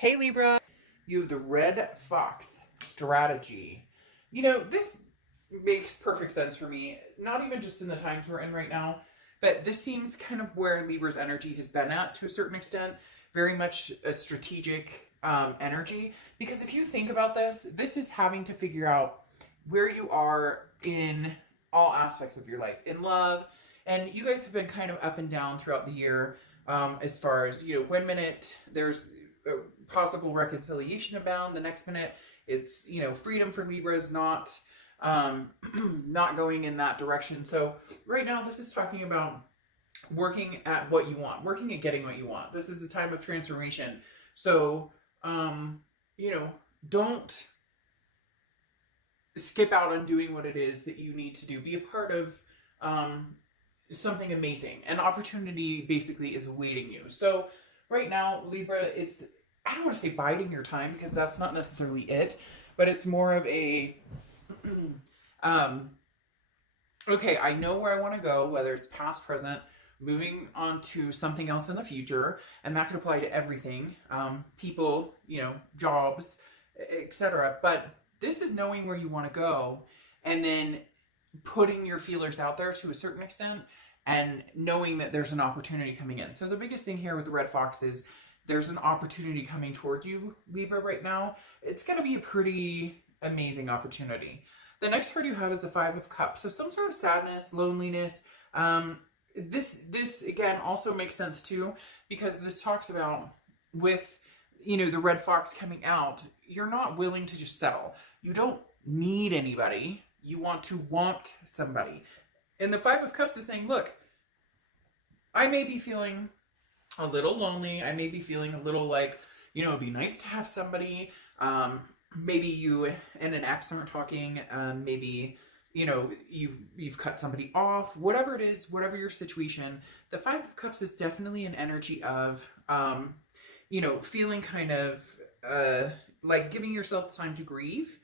Hey Libra, you have the red fox strategy. This makes perfect sense for me, not even just in the times we're in right now, but this seems kind of where Libra's energy has been at to a certain extent, very much a strategic energy. Because if you think about this, this is having to figure out where you are in all aspects of your life, in love, and you guys have been kind of up and down throughout the year. As far as, one minute there's possible reconciliation abound, the next minute it's, freedom for Libras, not not going in that direction. So right now this is talking about working at what you want, working at getting what you want. This is a time of transformation. So you know don't skip out on doing what it is that you need to do. Be a part of something amazing. An opportunity basically is awaiting you. So right now, Libra, it's, I don't want to say biding your time, because that's not necessarily it, but it's more of a okay, I know where I want to go, whether it's past, present, moving on to something else in the future, and that could apply to everything, people, jobs, etc. But this is knowing where you want to go, and then putting your feelers out there to a certain extent, and knowing that there's an opportunity coming in. So the biggest thing here with the red fox is there's an opportunity coming towards you, Libra, right now. It's going to be a pretty amazing opportunity. The next card you have is the Five of Cups. So some sort of sadness, loneliness. This again also makes sense too, because this talks about with, the red fox coming out, you're not willing to just settle. You don't need anybody. You want somebody. And the Five of Cups is saying, look, I may be feeling a little lonely. I may be feeling a little like, it'd be nice to have somebody. Maybe you and an ex aren't talking. Maybe, you've cut somebody off. Whatever it is, whatever your situation, the Five of Cups is definitely an energy of, feeling kind of like giving yourself time to grieve,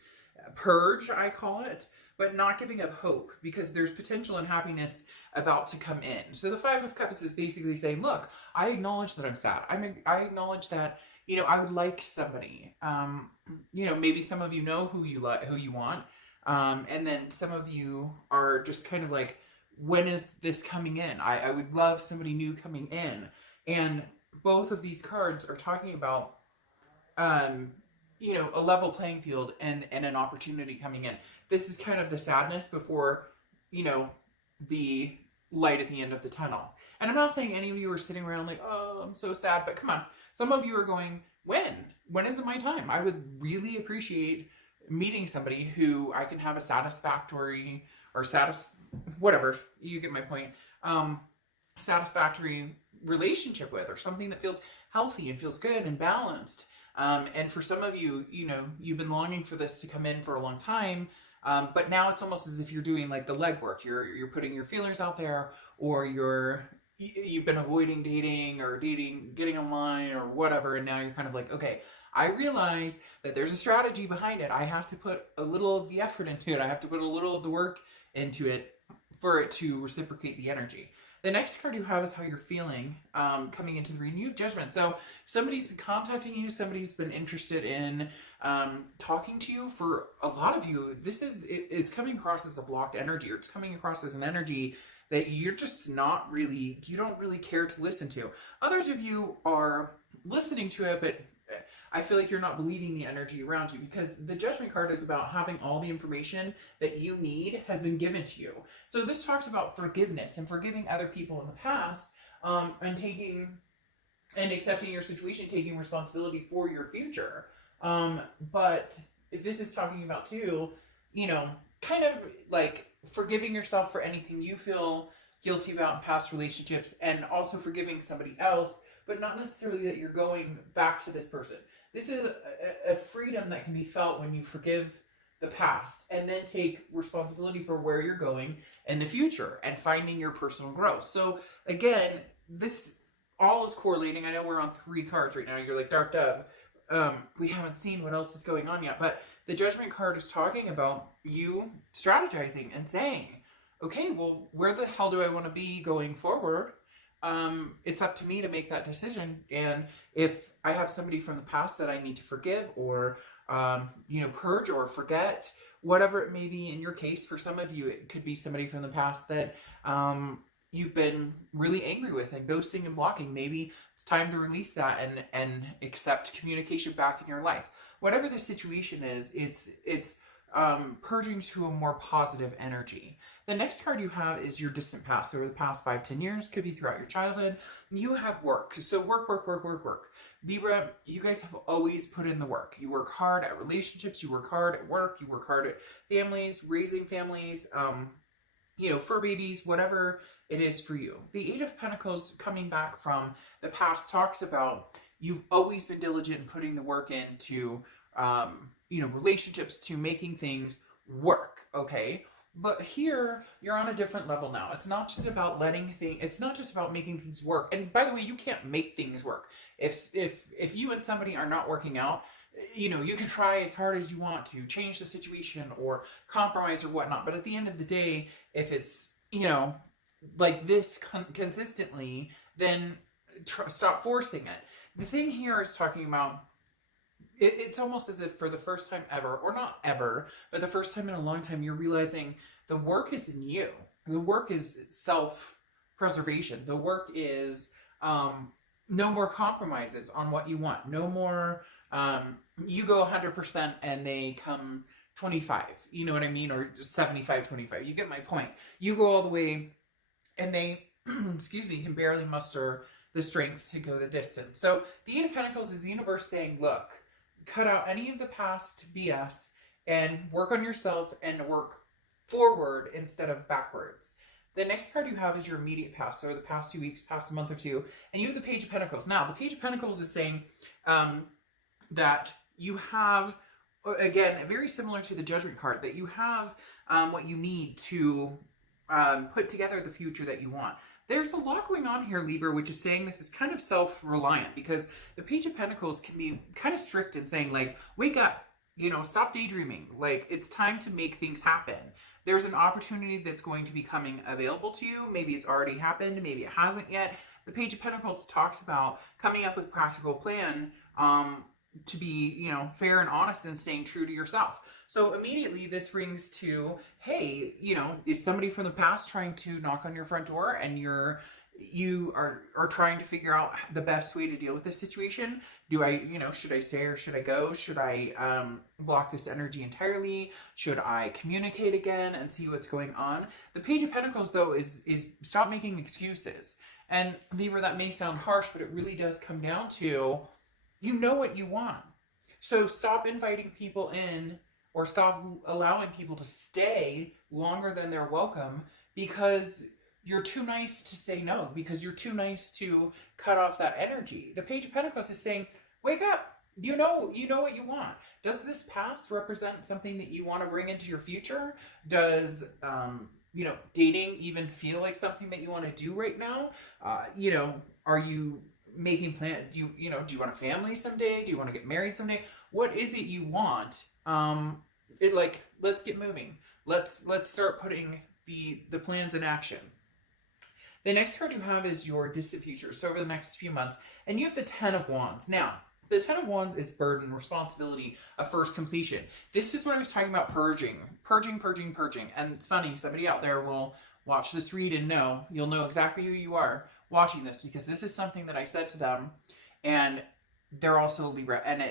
purge, I call it, but not giving up hope, because there's potential and happiness about to come in. So the Five of Cups is basically saying, look, I acknowledge that I'm sad. I acknowledge that, I would like somebody. Maybe some of you know who you want. And then some of you are just kind of like, when is this coming in? I would love somebody new coming in. And both of these cards are talking about, a level playing field and an opportunity coming in. This is kind of the sadness before, the light at the end of the tunnel. And I'm not saying any of you are sitting around like, oh, I'm so sad, but come on. Some of you are going, when is it my time? I would really appreciate meeting somebody who I can have a satisfactory or whatever, you get my point, satisfactory relationship with, or something that feels healthy and feels good and balanced. And for some of you, you've been longing for this to come in for a long time, but now it's almost as if you're doing like the legwork. You're putting your feelers out there, or you've been avoiding dating or getting online or whatever, and now you're kind of like, okay, I realize that there's a strategy behind it. I have to put a little of the effort into it. I have to put a little of the work into it for it to reciprocate the energy. The next card you have is how you're feeling coming into the reading. You have Judgment. So somebody's been contacting you. Somebody's been interested in talking to you. For a lot of you, it's coming across as a blocked energy, or it's coming across as an energy that you're just you don't really care to listen to. Others of you are listening to it, but I feel like you're not believing the energy around you, because the Judgment card is about having all the information that you need has been given to you. So this talks about forgiveness and forgiving other people in the past, and taking and accepting your situation, taking responsibility for your future. But this is talking about too, kind of like forgiving yourself for anything you feel guilty about in past relationships, and also forgiving somebody else, but not necessarily that you're going back to this person. This is a freedom that can be felt when you forgive the past and then take responsibility for where you're going in the future and finding your personal growth. So again, this all is correlating. I know we're on 3 cards right now. You're like, Dark Dove. We haven't seen what else is going on yet, but the Judgment card is talking about you strategizing and saying, okay, well, where the hell do I want to be going forward? It's up to me to make that decision. And if I have somebody from the past that I need to forgive or, you know, purge or forget, whatever it may be in your case. For some of you, it could be somebody from the past that you've been really angry with and ghosting and blocking. Maybe it's time to release that and accept communication back in your life. Whatever the situation is, it's purging to a more positive energy. The next card you have is your distant past. So over the past 5-10 years, could be throughout your childhood. You have work. So work, work, work, work, work. Libra, you guys have always put in the work. You work hard at relationships. You work hard at work. You work hard at families, raising families, you know, fur babies, whatever it is for you. The Eight of Pentacles coming back from the past talks about you've always been diligent in putting the work into, you know, relationships, to making things work, okay? But here, you're on a different level now. It's not just about it's not just about making things work. And by the way, you can't make things work. If you and somebody are not working out, you know, you can try as hard as you want to change the situation or compromise or whatnot. But at the end of the day, if it's, you know, like this consistently, then stop forcing it. The thing here is talking about, it's almost as if for the first time ever, or not ever, but the first time in a long time, you're realizing the work is in you. The work is self-preservation. The work is no more compromises on what you want. No more, you go 100% and they come 25. You know what I mean? Or 75-25. You get my point. You go all the way and they, excuse me, can barely muster the strength to go the distance. So the Eight of Pentacles is the universe saying, look, cut out any of the past BS and work on yourself and work forward instead of backwards. The next card you have is your immediate past, so the past few weeks, past a month or two, and you have the Page of Pentacles. Now, the Page of Pentacles is saying that you have, again, very similar to the Judgment card, that you have what you need to put together the future that you want. There's a lot going on here, Libra, which is saying this is kind of self-reliant, because the Page of Pentacles can be kind of strict in saying, like, wake up, you know, stop daydreaming. Like, it's time to make things happen. There's an opportunity that's going to be coming available to you. Maybe it's already happened. Maybe it hasn't yet. The Page of Pentacles talks about coming up with a practical plan to be, you know, fair and honest and staying true to yourself. So immediately this rings to, hey, you know, is somebody from the past trying to knock on your front door and you are trying to figure out the best way to deal with this situation? Do I, you know, should I stay or should I go? Should I block this energy entirely? Should I communicate again and see what's going on? The Page of Pentacles, though, is stop making excuses. And Libra, that may sound harsh, but it really does come down to, you know what you want. So stop inviting people in, or stop allowing people to stay longer than they're welcome, because you're too nice to say no, because you're too nice to cut off that energy. The Page of Pentacles is saying, wake up. You know what you want. Does this past represent something that you want to bring into your future? Does, you know, dating even feel like something that you want to do right now? You know, are you making plans? Do you want a family someday? Do you want to get married someday? What is it you want? Let's get moving. Let's start putting the plans in action. The next card you have is your distant future. So over the next few months, and you have the Ten of Wands. Now, the Ten of Wands is burden, responsibility, a first completion. This is what I was talking about, purging. And it's funny, somebody out there will watch this read and you'll know exactly who you are watching this, because this is something that I said to them, and they're also Libra, and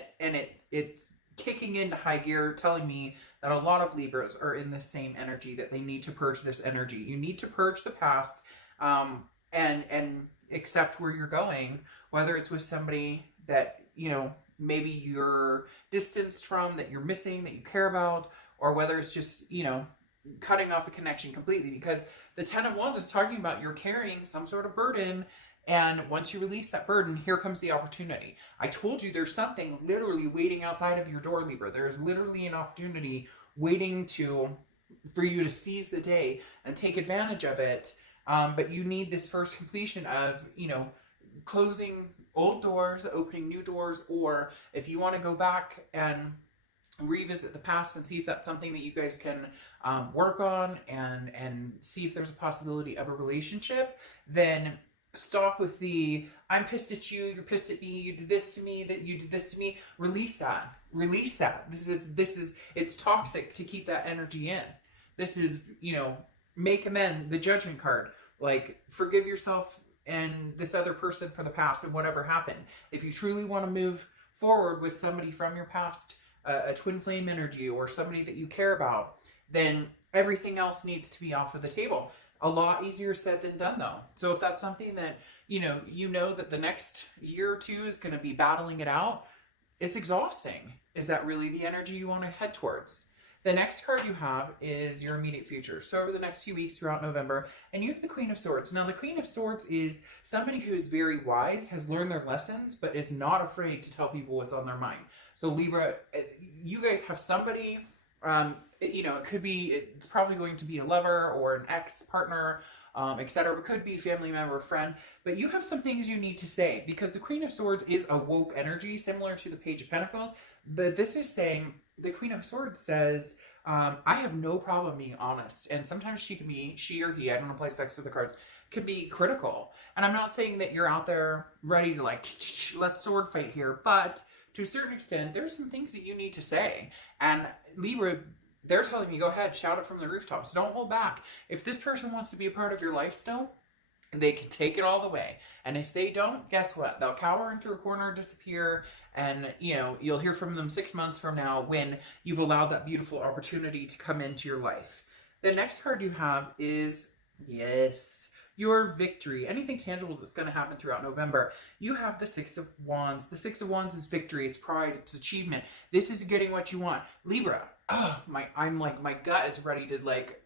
it's kicking into high gear, telling me that a lot of Libras are in the same energy, that they need to purge this energy. You need to purge the past, and accept where you're going, whether it's with somebody that, you know, maybe you're distanced from, that you're missing, that you care about, or whether it's just, you know, cutting off a connection completely, because the Ten of Wands is talking about you're carrying some sort of burden, and once you release that burden, here comes the opportunity. I told you there's something literally waiting outside of your door, Libra. There's literally an opportunity waiting for you to seize the day and take advantage of it. But you need this first completion of, you know, closing old doors, opening new doors, or if you want to go back and revisit the past and see if that's something that you guys can work on and see if there's a possibility of a relationship, then Stop with the, I'm pissed at you, you're pissed at me, you did this to me, that you did this to me. Release that. Release that. It's toxic to keep that energy in. This is, make amends, the judgment card. Like, forgive yourself and this other person for the past and whatever happened. If you truly want to move forward with somebody from your past, a twin flame energy or somebody that you care about, then everything else needs to be off of the table. A lot easier said than done, though. So if that's something that, you know that the next year or two is going to be battling it out, it's exhausting. Is that really the energy you want to head towards? The next card you have is your immediate future. So over the next few weeks throughout November, and you have the Queen of Swords. Now, the Queen of Swords is somebody who's very wise, has learned their lessons, but is not afraid to tell people what's on their mind. So Libra, you guys have somebody... it's probably going to be a lover or an ex-partner, etc. It could be a family member, friend, but you have some things you need to say because the Queen of Swords is a woke energy similar to the Page of Pentacles, but this is saying, the Queen of Swords says, I have no problem being honest, and sometimes she or he, I don't apply sex to the cards, can be critical. And I'm not saying that you're out there ready to like, let's sword fight here, but to a certain extent, there's some things that you need to say. And Libra, they're telling me, go ahead, shout it from the rooftops. Don't hold back. If this person wants to be a part of your life still, they can take it all the way. And if they don't, guess what? They'll cower into a corner, disappear, and, you'll hear from them 6 months from now when you've allowed that beautiful opportunity to come into your life. The next card you have is, yes, your victory. Anything tangible that's going to happen throughout November. You have the Six of Wands. The Six of Wands is victory. It's pride. It's achievement. This is getting what you want. Libra. My gut is ready to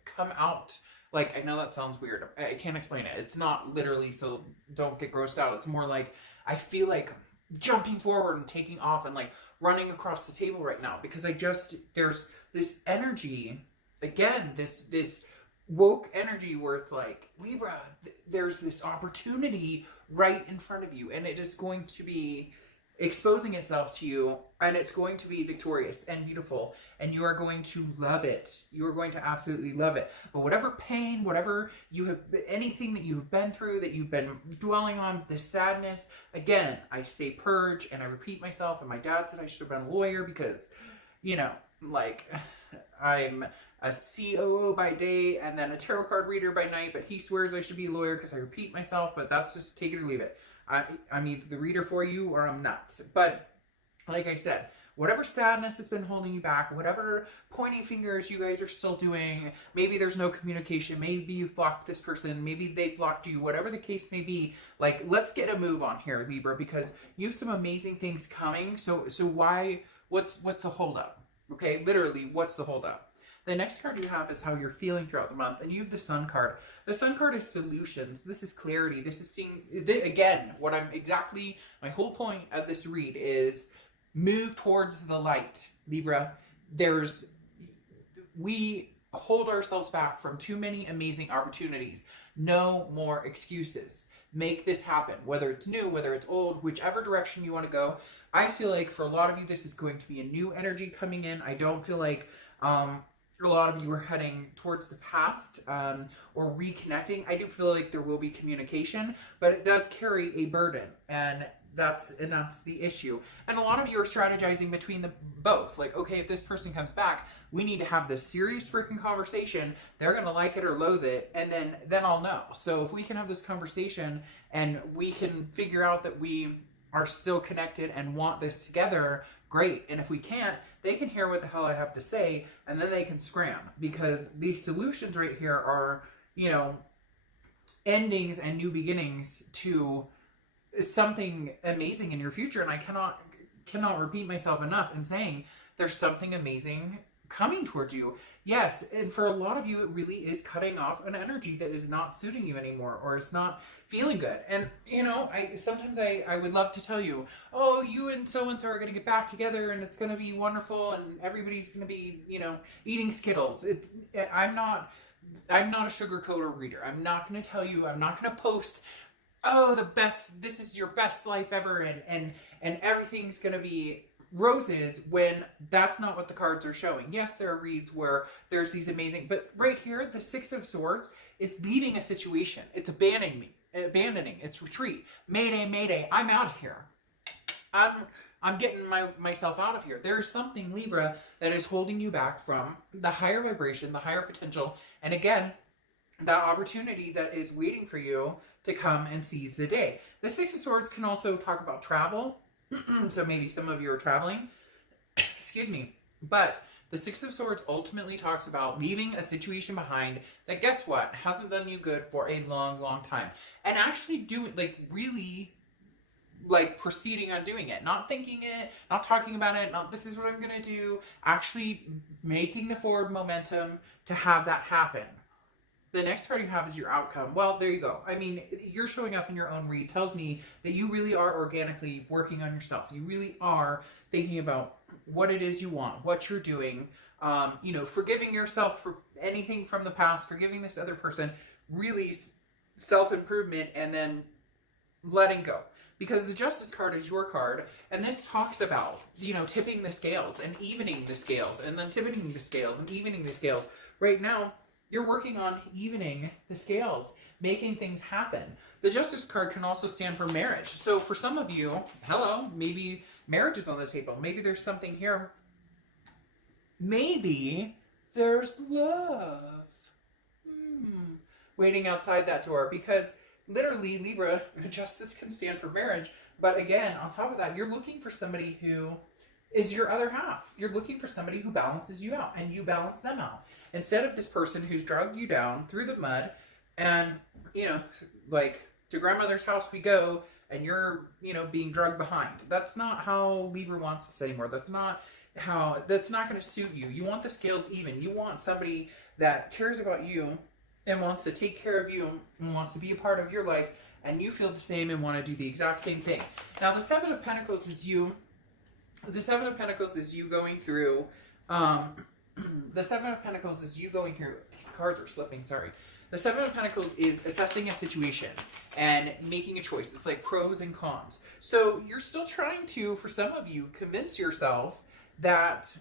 come out. I know that sounds weird. I can't explain it. It's not literally, so don't get grossed out. It's more like I feel like jumping forward and taking off and running across the table right now because there's this energy, again, this woke energy where it's like, Libra, there's this opportunity right in front of you and it is going to be exposing itself to you and it's going to be victorious and beautiful and you are going to love it. You are going to absolutely love it. But whatever pain, whatever anything that you've been through, that you've been dwelling on, this sadness, again, I say purge and I repeat myself, and my dad said I should have been a lawyer because, I'm a COO by day and then a tarot card reader by night, but he swears I should be a lawyer because I repeat myself, but that's just take it or leave it. I'm either the reader for you or I'm nuts. But like I said, whatever sadness has been holding you back, whatever pointing fingers you guys are still doing, maybe there's no communication, maybe you've blocked this person, maybe they've blocked you, whatever the case may be, let's get a move on here, Libra, because you have some amazing things coming. So what's the holdup? Okay, literally, what's the holdup? The next card you have is how you're feeling throughout the month, and you have the Sun card. The Sun card is solutions. This is clarity. This is seeing, again, my whole point of this read is move towards the light, Libra. We hold ourselves back from too many amazing opportunities. No more excuses. Make this happen, whether it's new, whether it's old, whichever direction you want to go. I feel like for a lot of you, this is going to be a new energy coming in. I don't feel like a lot of you are heading towards the past or reconnecting. I do feel like there will be communication, but it does carry a burden, and that's the issue. And a lot of you are strategizing between the both. Okay, if this person comes back, we need to have this serious freaking conversation. They're gonna like it or loathe it, and then I'll know. So if we can have this conversation and we can figure out that we are still connected and want this together, great. And if we can't, they can hear what the hell I have to say, and then they can scram, because these solutions right here are, endings and new beginnings to something amazing in your future. And I cannot repeat myself enough in saying there's something amazing coming towards you. Yes, and for a lot of you, it really is cutting off an energy that is not suiting you anymore, or it's not feeling good. And, sometimes I would love to tell you, oh, you and so-and-so are going to get back together and it's going to be wonderful and everybody's going to be, eating Skittles. I'm not a sugarcoater reader. I'm not going to tell you, I'm not going to post, oh, this is your best life ever and everything's going to be roses, when that's not what the cards are showing. Yes, there are reads where there's these amazing, but right here, the Six of Swords is leaving a situation. It's abandoning me. abandoning. It's retreat. Mayday, mayday, I'm out of here. I'm getting myself out of here. There is something, Libra, that is holding you back from the higher vibration, the higher potential, and again, that opportunity that is waiting for you to come and seize the day. The Six of Swords can also talk about travel. So maybe some of you are traveling. Excuse me. But the Six of Swords ultimately talks about leaving a situation behind that, guess what, hasn't done you good for a long, long time. And actually doing, like, really, like, proceeding on doing it. Not thinking it, not talking about it, not this is what I'm going to do. Actually making the forward momentum to have that happen. The next card you have is your outcome. Well, there you go. I mean, you're showing up in your own read. Tells me that you really are organically working on yourself. You really are thinking about what it is you want, what you're doing, you know, forgiving yourself for anything from the past, forgiving this other person, really self-improvement, and then letting go. Because the Justice card is your card, and this talks about, you know, tipping the scales and evening the scales, and then tipping the scales and evening the scales. Right now, you're working on evening the scales, making things happen. The Justice card can also stand for marriage. So for some of you, hello, maybe marriage is on the table. Maybe there's something here. Maybe there's love waiting outside that door. Because literally, Libra, Justice can stand for marriage. But again, on top of that, you're looking for somebody who is your other half. You're looking for somebody who balances you out, and you balance them out. Instead of this person who's dragged you down through the mud, and, you know, like, to grandmother's house we go, and you're, you know, being drugged behind. That's not how Libra wants this anymore. That's not going to suit you. You want the scales even. You want somebody that cares about you and wants to take care of you and wants to be a part of your life, and you feel the same and want to do the exact same thing. Now, the Seven of Pentacles is you. The Seven of Pentacles is you going through, the Seven of Pentacles is you going through, these cards are slipping, sorry. The Seven of Pentacles is assessing a situation and making a choice. It's like pros and cons. So you're still trying to, for some of you, convince yourself that,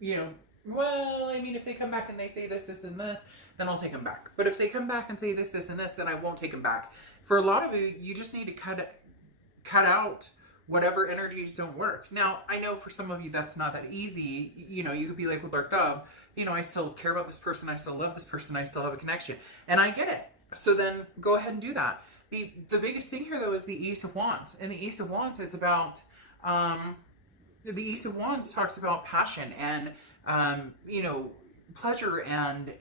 you know, well, I mean, if they come back and they say this, this, and this, then I'll take them back. But if they come back and say this, this, and this, then I won't take them back. For a lot of you, you just need to cut out whatever energies don't work. Now, I know for some of you that's not that easy. You know, you could be like with Dark Dove, you know, I still care about this person, I still love this person, I still have a connection. And I get it. So then go ahead and do that. The biggest thing here, though, is the Ace of Wands. And the Ace of Wands is about, the Ace of Wands talks about passion and, you know, pleasure and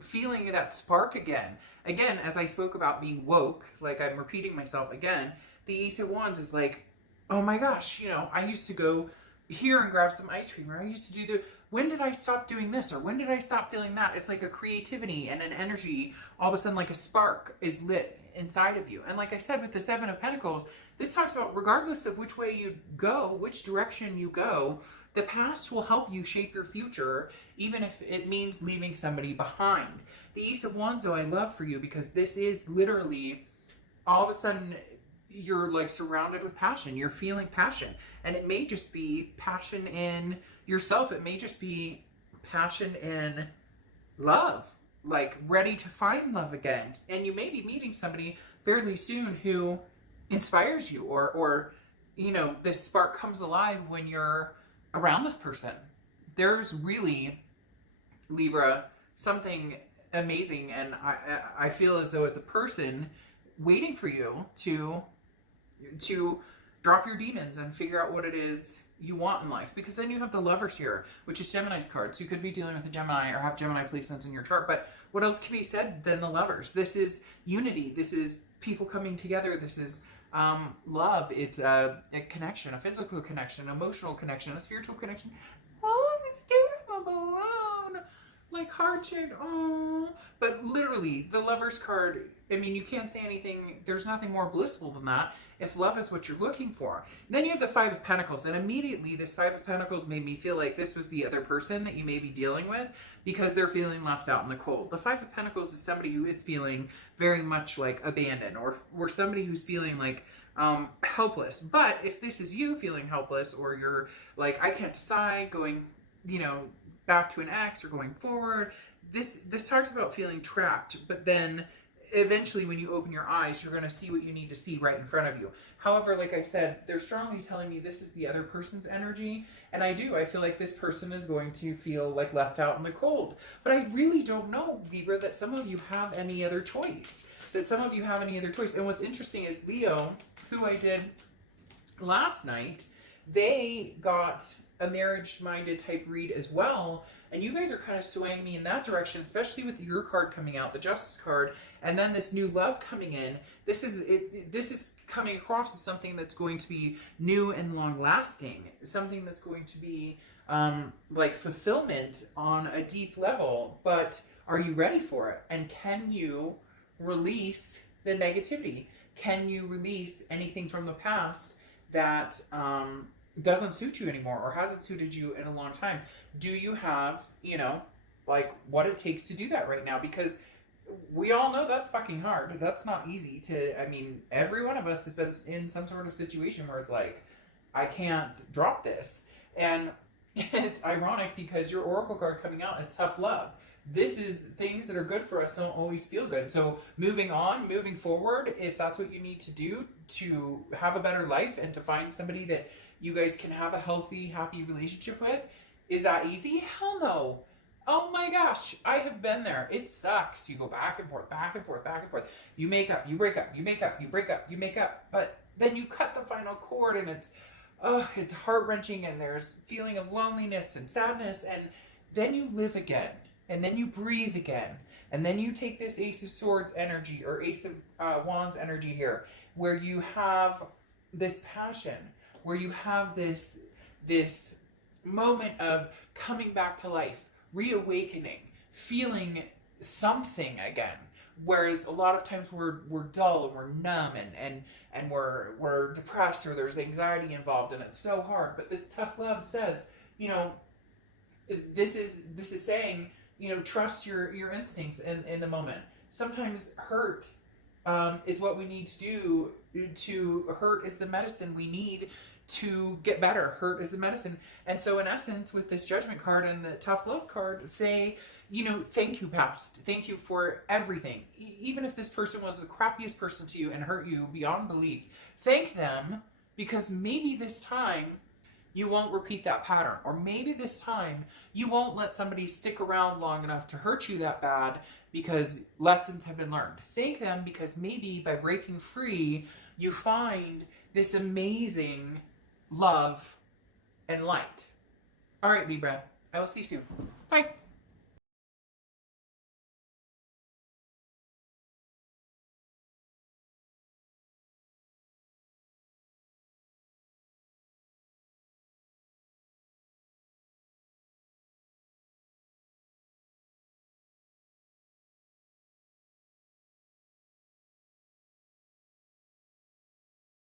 feeling that spark again. Again, as I spoke about being woke, like I'm repeating myself again, the Ace of Wands is like, oh my gosh, you know, I used to go here and grab some ice cream, or I used to do when did I stop doing this, or when did I stop feeling that? It's like a creativity and an energy, all of a sudden like a spark is lit inside of you. And like I said, with the Seven of Pentacles, this talks about regardless of which way you go, which direction you go, the past will help you shape your future, even if it means leaving somebody behind. The Ace of Wands, though, I love for you because this is literally all of a sudden you're like surrounded with passion. You're feeling passion. And it may just be passion in yourself. It may just be passion in love, like ready to find love again. And you may be meeting somebody fairly soon who inspires you, or you know, this spark comes alive when you're around this person. There's really, Libra, something amazing, and I feel as though it's a person waiting for you to drop your demons and figure out what it is you want in life. Because then you have the Lovers here, which is Gemini's card. So you could be dealing with a Gemini or have Gemini placements in your chart. But what else can be said than the Lovers? This is unity. This is people coming together. This is love. It's a connection, a physical connection, an emotional connection, a spiritual connection. Oh, it's giving him a balloon. Like heart-shaped, oh. But literally, the Lover's card, I mean, you can't say anything, there's nothing more blissful than that if love is what you're looking for. Then you have the Five of Pentacles, and immediately this Five of Pentacles made me feel like this was the other person that you may be dealing with because they're feeling left out in the cold. The Five of Pentacles is somebody who is feeling very much like abandoned, or somebody who's feeling like helpless. But if this is you feeling helpless, or you're like, I can't decide, going, you know, back to an ex or going forward, this talks about feeling trapped. But then eventually when you open your eyes, you're going to see what you need to see right in front of you. However, like I said, they're strongly telling me this is the other person's energy. And I feel like this person is going to feel like left out in the cold. But I really don't know, Libra, that some of you have any other choice. And what's interesting is Leo, who I did last night, they got a marriage-minded type read as well. And you guys are kind of swaying me in that direction, especially with your card coming out, the Justice card, and then this new love coming in. This is coming across as something that's going to be new and long-lasting, something that's going to be like fulfillment on a deep level. But are you ready for it? And can you release the negativity? Can you release anything from the past that doesn't suit you anymore or hasn't suited you in a long time? Do you have, like what it takes to do that right now? Because we all know that's fucking hard. That's not easy to, every one of us has been in some sort of situation where it's like, I can't drop this. And it's ironic because your Oracle card coming out is tough love. This is things that are good for us don't always feel good. So moving on, moving forward, if that's what you need to do to have a better life and to find somebody that you guys can have a healthy, happy relationship with, is that easy? Hell no. Oh my gosh, I have been there. It sucks. You go back and forth, back and forth, back and forth. You make up, you break up, you make up, you break up, you make up. But then you cut the final cord and it's heart-wrenching and there's feeling of loneliness and sadness, and then you live again. And then you breathe again. And then you take this Ace of Swords energy or Ace of Wands energy here, where you have this passion, where you have this moment of coming back to life, reawakening, feeling something again. Whereas a lot of times we're dull and we're numb and we're depressed, or there's anxiety involved, and it's so hard. But this tough love says, this is saying, trust your instincts in the moment. Sometimes hurt is what we need to do. Hurt is the medicine we need to get better. Hurt is the medicine. And so in essence, with this Judgment card and the tough love card, say, thank you, past. Thank you for everything. Even if this person was the crappiest person to you and hurt you beyond belief, thank them, because maybe this time you won't repeat that pattern. Or maybe this time you won't let somebody stick around long enough to hurt you that bad, because lessons have been learned. Thank them, because maybe by breaking free, you find this amazing love and light. All right, Libra, I will see you soon. Bye.